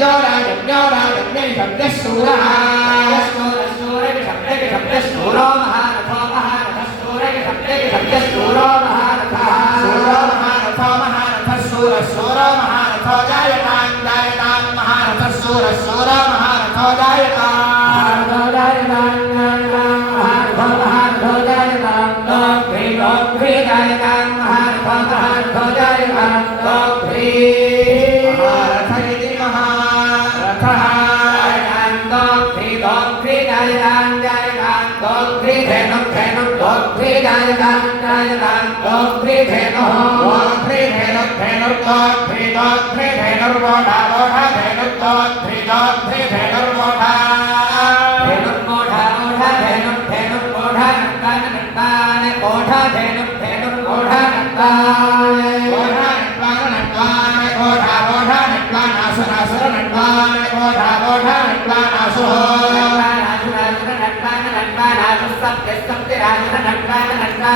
ยอราจับยอราจับเล่นจับเล่นสุราสุราจับเล่นจับเล่นสุรามหานาทมหานาทสุราจับเล่นจับเล่นสุรามหานาทสุรามหานาทมหานาทสุราสุรามหานาทจายตังจายตังมหานาทสุราสุรามหานาทจายตังจายตังมหานาทจายตังดอกพรีจายตังมหานาทจายตังดอกพรีมหานาทติมหานาทดอกพรีจายตังจายตังดอกพรีเทนดอกพรีจายตังจายตังดอกพรีเทนดอกพรีเทนดอกพรีเทนดอกพรีเทนดอกดาโลทาเทนดอกพรีดอกพรีเทนดอกทาเทนดอกทาโอทาเทนดอกโอทานักการนักตาเนโอทาเทนดอกโอทานักตาโอทานักตานักตาเนโอทานักตานาสุนักตาเนโอทานักตานาสุนักตานาสุนักตานาสุสัพเพสัพเพราสุนักตา